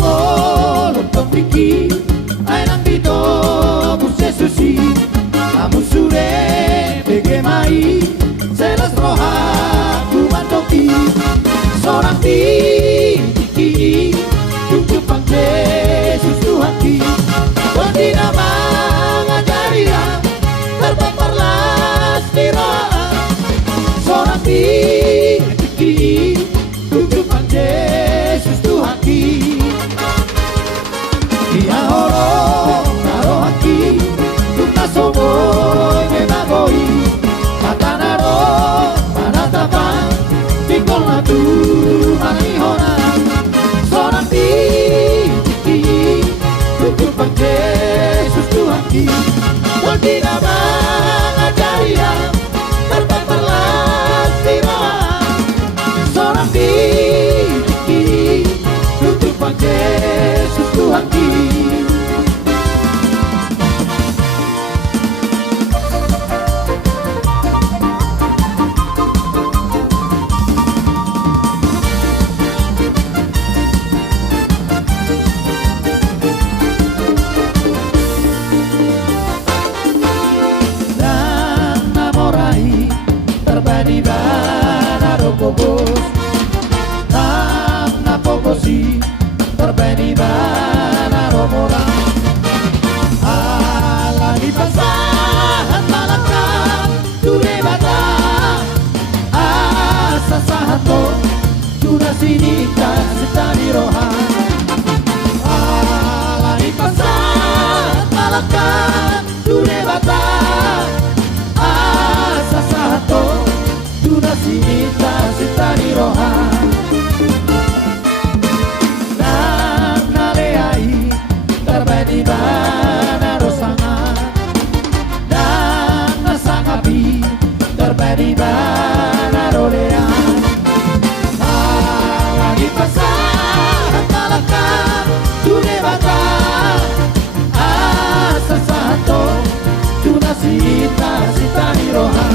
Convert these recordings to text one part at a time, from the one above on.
bolo topiki ai nandito busse susi namun sure bege mai selas roha kumandoki seorang tiki tunjuk pangke susu hati Wandi nama ngajaria terpaparlas di roa seorang tiki tunjuk pangke susu hati dia horong naro hati tuta sobo nebagoi mata naro manatapa pikol natu manihona seorang tiki tunjuk pangke susu hati Wandi nama ngajaria terpaparlas di roa seorang tiki tunjuk pangke susu hati dan namorai terbani bana rokobos dan napogosi terbani bana romora ala di pasahan malakan tune bata asa sahato tuna sinita setani roha ala di pasahan malakan tune bata asa sahato tuna sinita setani roha terbani bana rosanga dan nasangapi terbani bana rolea ala di pasahan malakan tune bata asa sato tuna sita sitani roha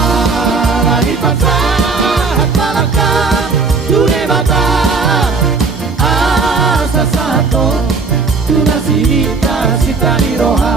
ala di pasahan malakan tune bata asa sato tuna sita sitani roha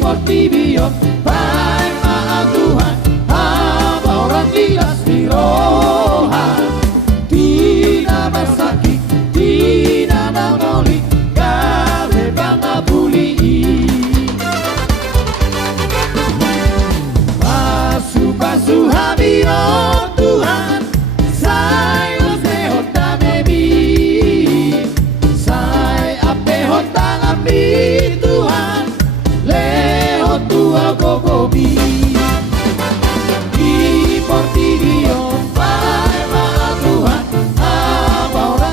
Portibion, Pai Maha Tuhan, hamba orang tilas di roha, Tina bersaki, Tina nangoli, Kale bangga buli. Pasu habiro Tuhan, Sai ose hota mebi, Sai ape hota ngambi Tuhan, Leo tua gogobi di Portibion, Pai Maha Tuhan, hamba orang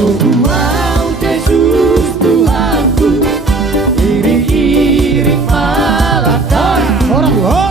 Oh Tuhan Yesus Tuhanku, iring-iring malaikat. Orang.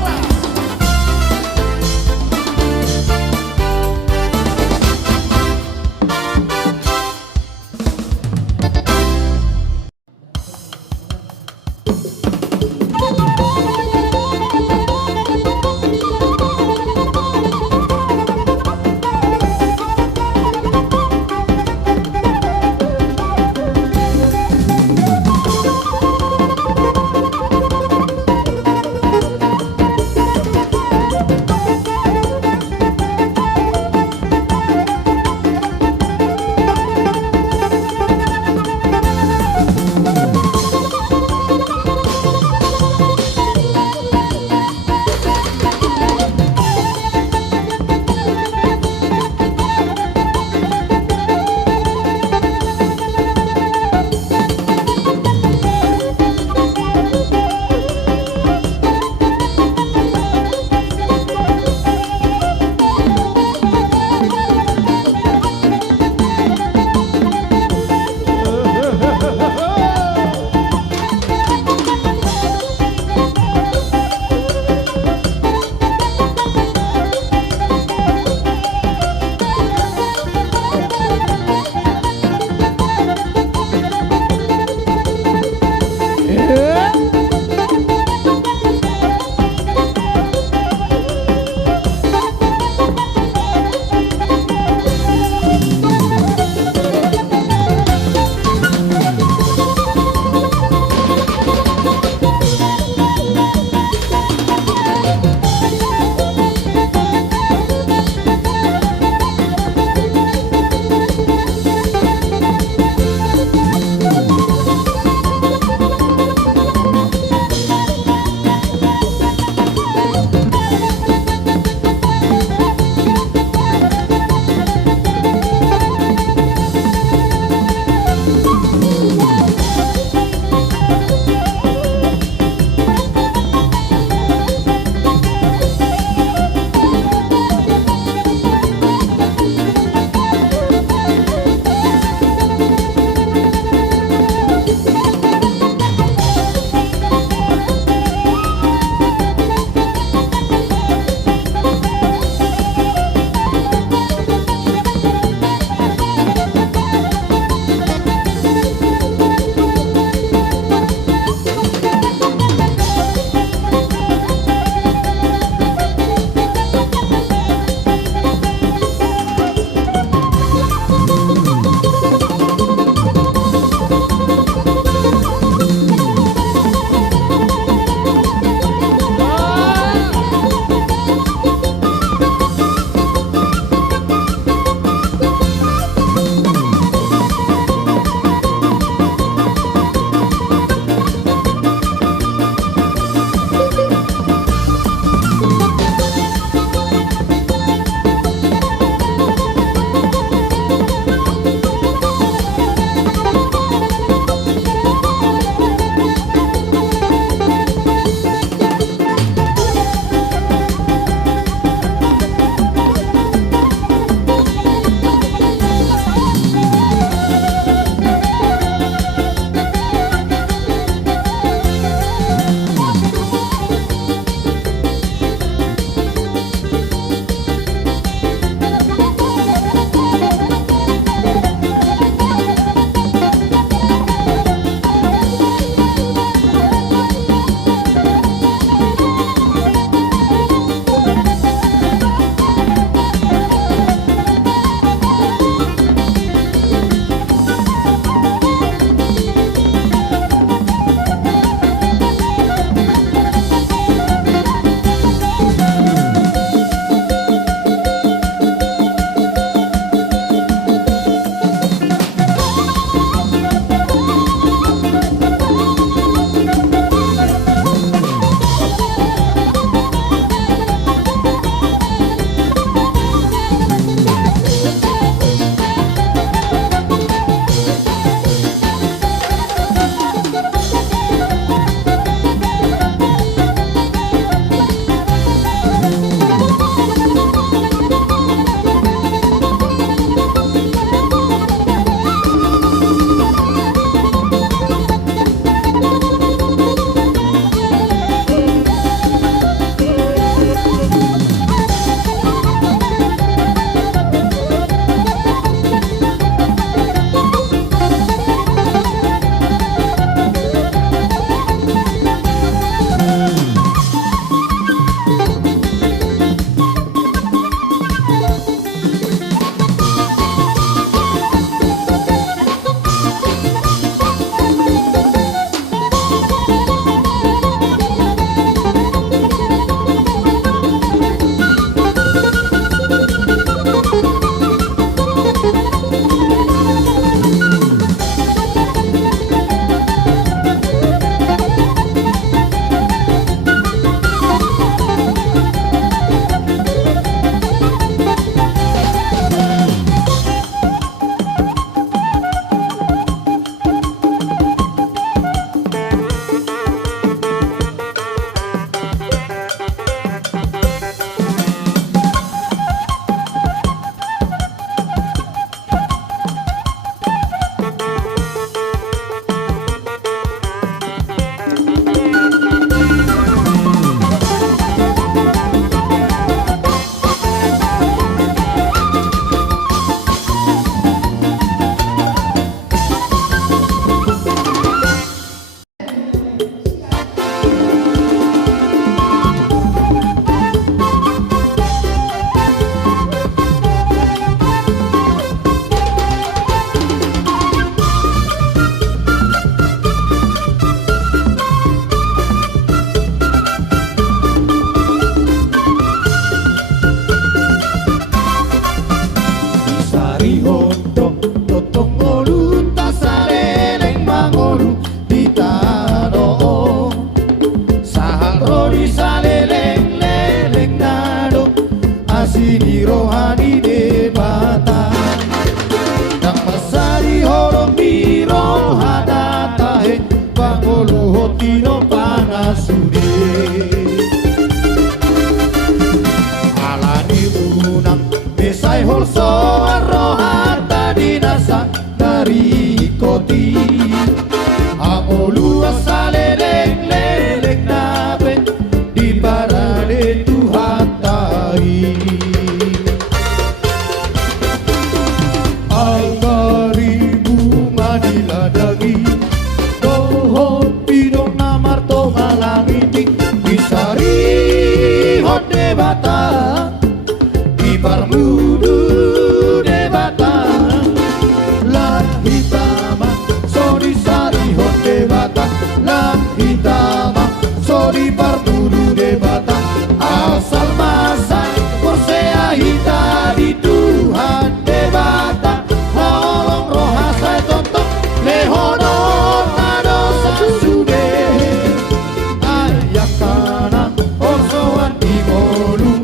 dari koti amolu asaleleng leleng nabe di parade Tuhan tahi agari bunga diladagi dohon pidong namarto malangiti bisari honde bata di parmudu debata lan hitama sori sari honde bata lan hitama sori parmudu debata asal masai porsea hita di Tuhan debata nolong roha saya tonton lehono nado sasude ayakana orsoan imolu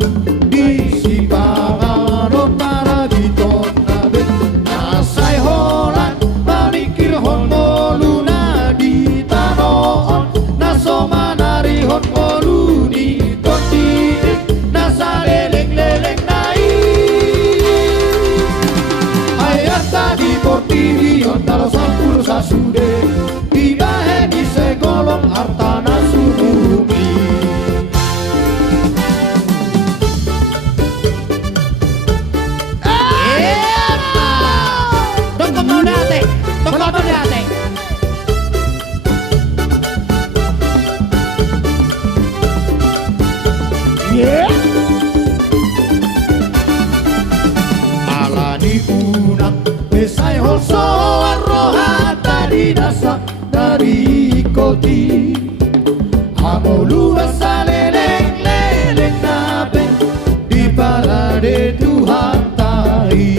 di sipanganon para diton nabe nasai holan mamikir honmolu na di tanoon nasomanari honmolu di tontidik nasaleleng leleng nai ayata di portivion talo sampur sasude di bahe di segolong artana surumi Tocomodate. yeah. Alani unang pesai holso arroha tadi dasa dari koti amolu asaleleng leleng nabe di parade Tuhan tahi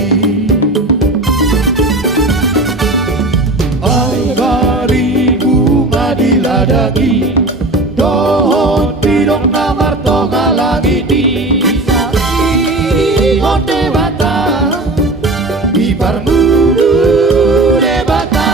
agari bunga diladagi dohon pidong namarto ngalangiti sari honde bata di parmudu debata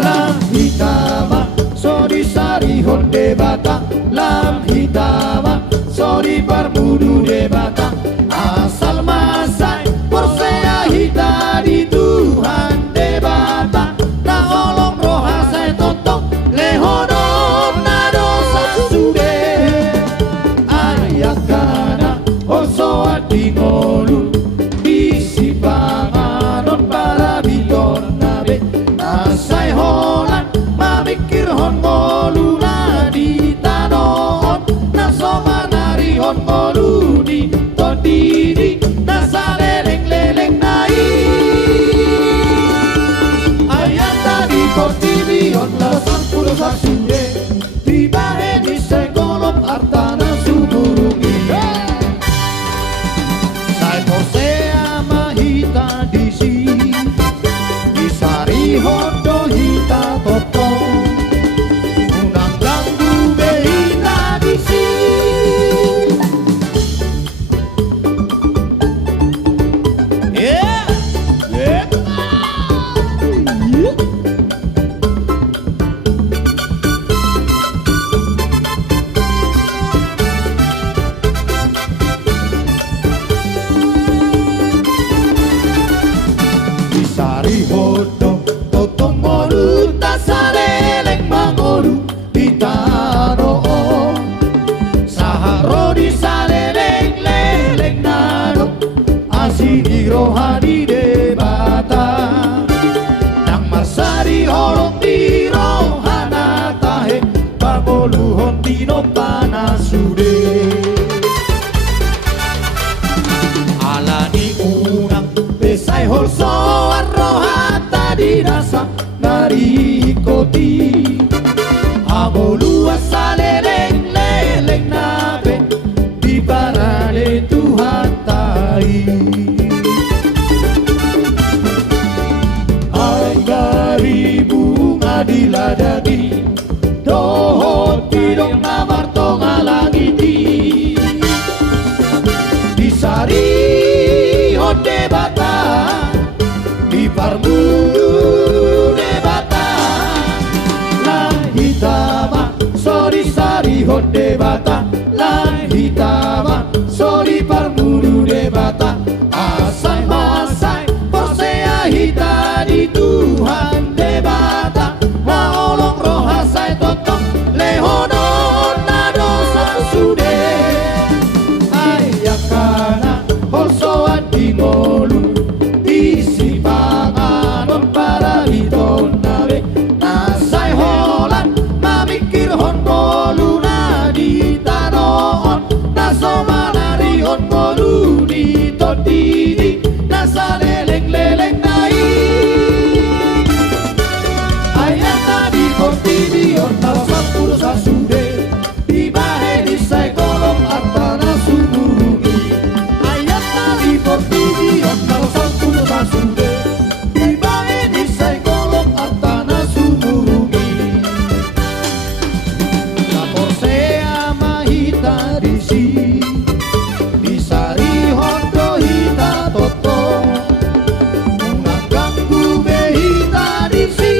lam hitama sori sari honde bata lam hitama sori parmudu debata asal masai porsea hita di Tuhan debata na olong roha saya tonton lehono nado sasude ayakana oso adingolu di sipanganon para biton nabe nasai holan mamikir honmolu na di tanoon nasomanari honmolu di tondidi nasaleleng leleng nai ayata di portivion lasan puro sasude di bahe di segolong artana sumurungi sai posea mahita di si di sari hondo hita toto unang ganggu behita di si yeah yeah Sari hodo totong moru tasaleleng mangoru ditano saharo di saleleng leleng nado asini rohani debata nang masari holong di rohana tahe pamolu hontino panasude alani unang pesai holso arroha tadi dasa dari koti amolu asaleleng leleng nabe di parade Tuhan tahi agari bunga diladagi dohon pidong namarto ngalangiti disari honde bata di parmudu debata lan hitama sori sari honde bata lan hitama sori parmudu debata asai masai porsea hita di tradisi di Sari Hondo Hita Toto Unang ganggu behita disi.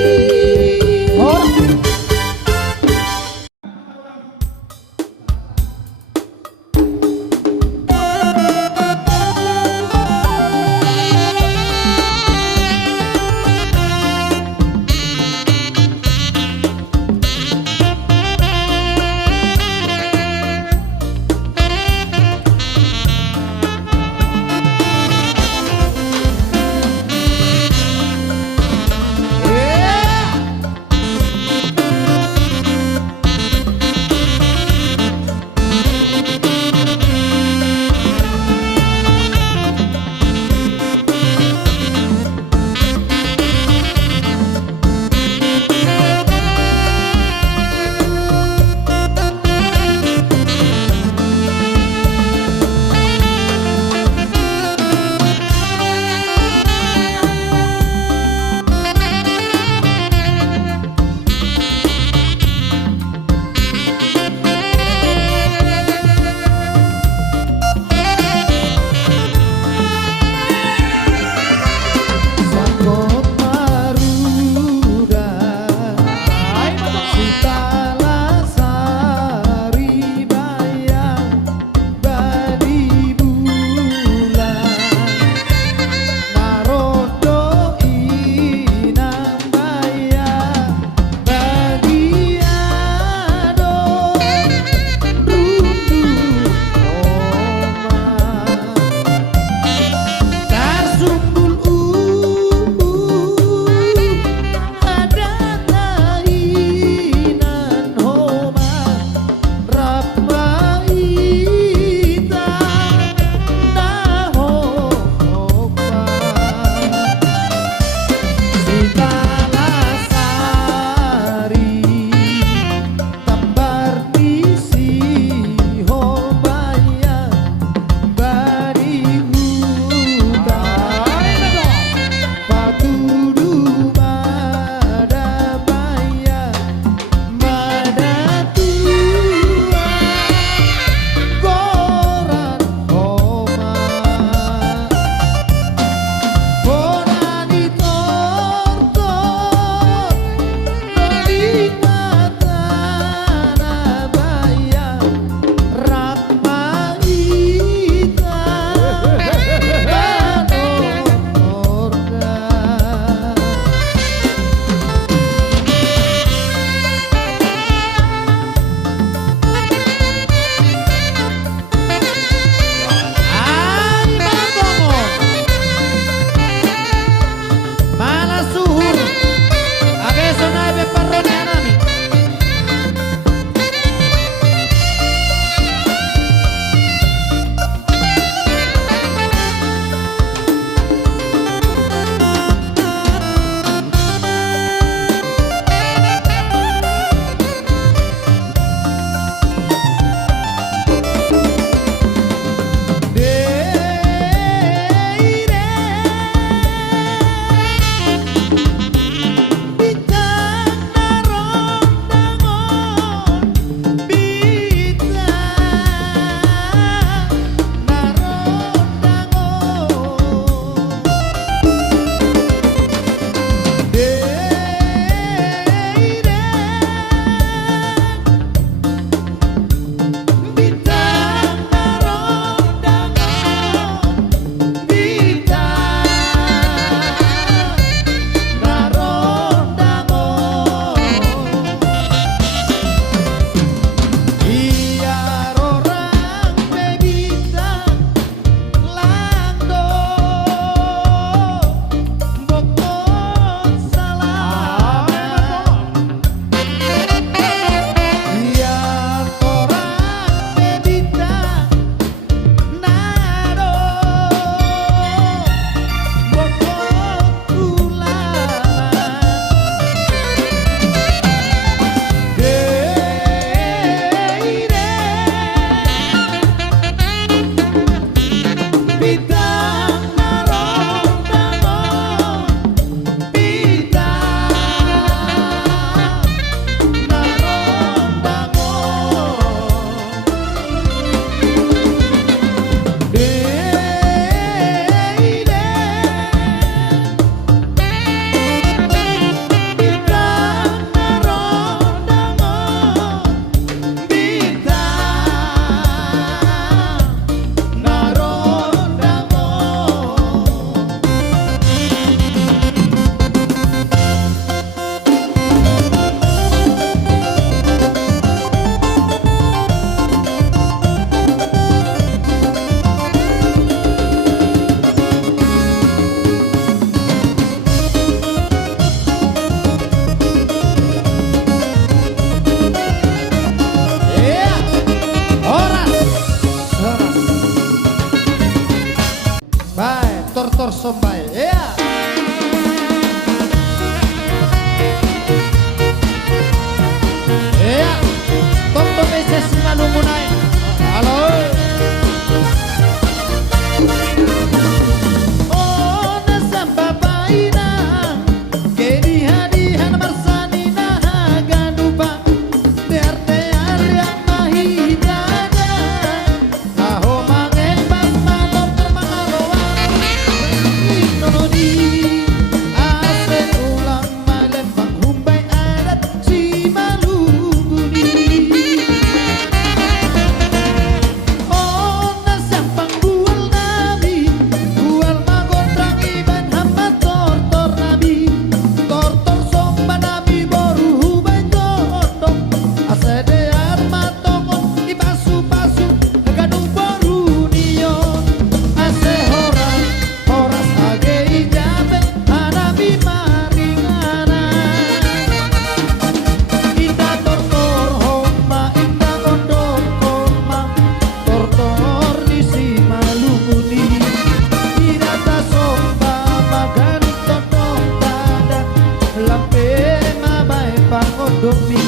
domi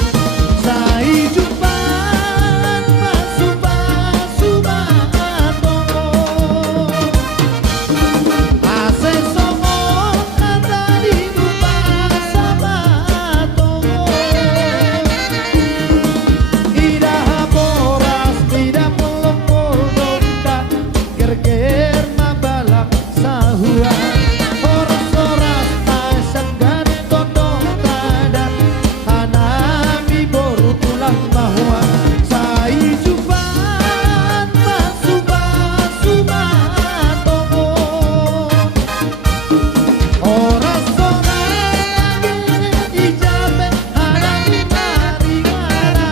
sai jupan masuba tongo ase songo andari dupa sama tongo ira boras tidak melempur donda gerger mabalak sahua oras-oras asam gantung tada hanami boru tulang bahwa sai jupan masuba tongo oras-oras ijabe hanami marigara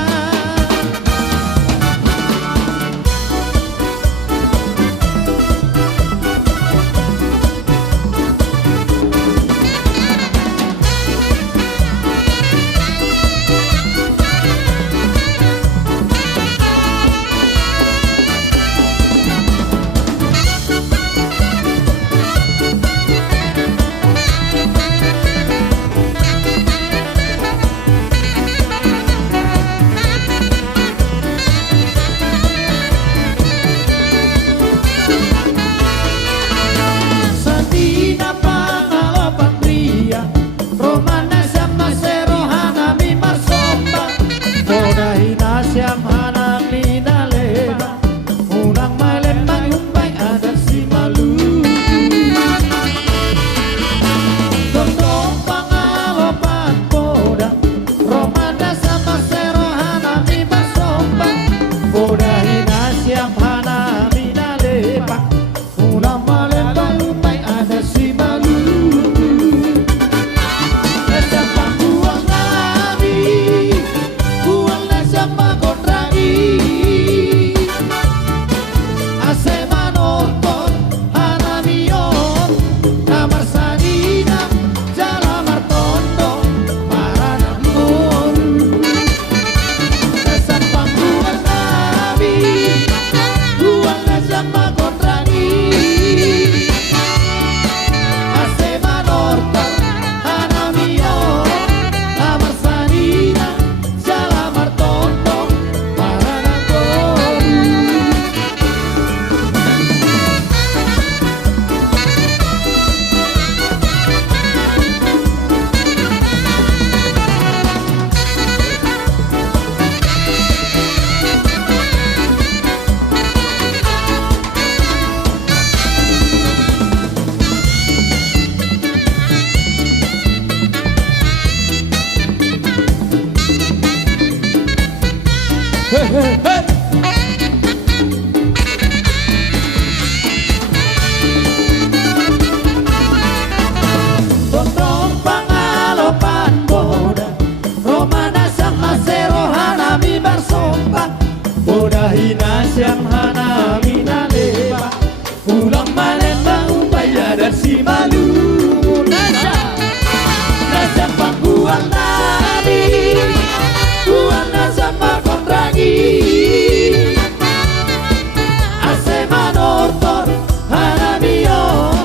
Santina pangalopan pria Romana sama serohanami marsomba Kodahina siam hanami naleba Unang malembang humbai ada si malu Tondong pangalopan poda Romana sama serohanami marsomba Kodahina siam hanami naleba Unang malembang humbai ada si malu Nasapa buang nabi Buang nasapa kontragi Ase manonton hanamion Namar sadina jalamar tondo Paranan moru Nasapa buang nabi Buang nasapa kontragi Ase manortan hanamion Namar sadina jalamar tondo Paranan moru Tondong pangalopan boda Romana sama serohanami barsombak Boda hina siam hanami naleba Ulang malembang umpaya dan si malu Nasa pangguan nabi Buang nasa kontragi Ase manortor hanamion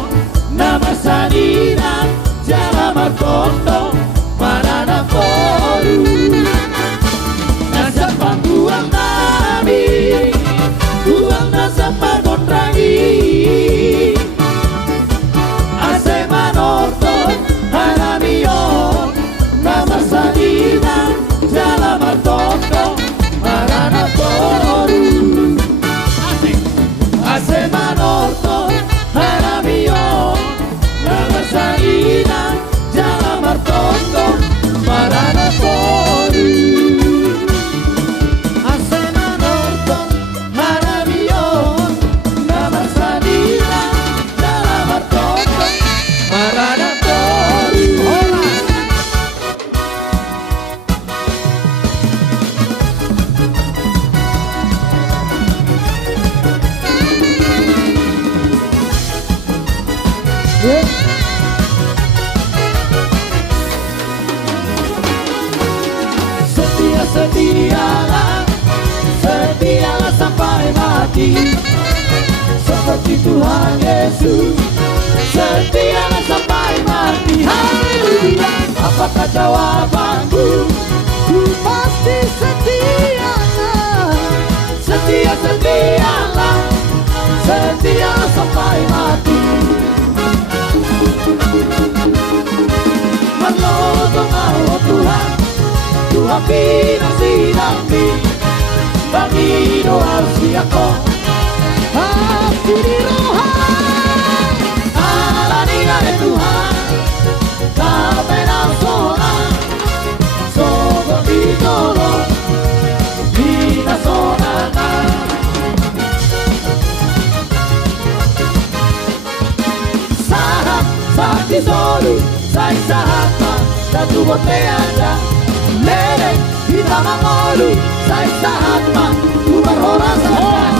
Nama sadina jalamar tondo Marana foru Nasa pangguan nabi Buang nasa kontragi Ase manortor hanamion Nama sadina jalamar tondo Marana foru Ase manortor hanamion Nama sadina jalamar tondo Marana foru Ase manortor hanamion Nama sadina jalamar tondo Marana foru Setialah sampai mati seperti Tuhan Yesus. Setialah sampai mati, haleluya. Apakah jawabanku? Ku Setialah, setia sampai mati. Menolong Allah Tuhan, Tuhan bina sinambi, bagi doa siako, hati di rohan, ala ningale Tuhan, kau benang soal, sogo ditolong, bina soal. Saat disolu, sai saat ma, satu boteanda, lele, kita mangolu, sai saat ma, tu berhoras.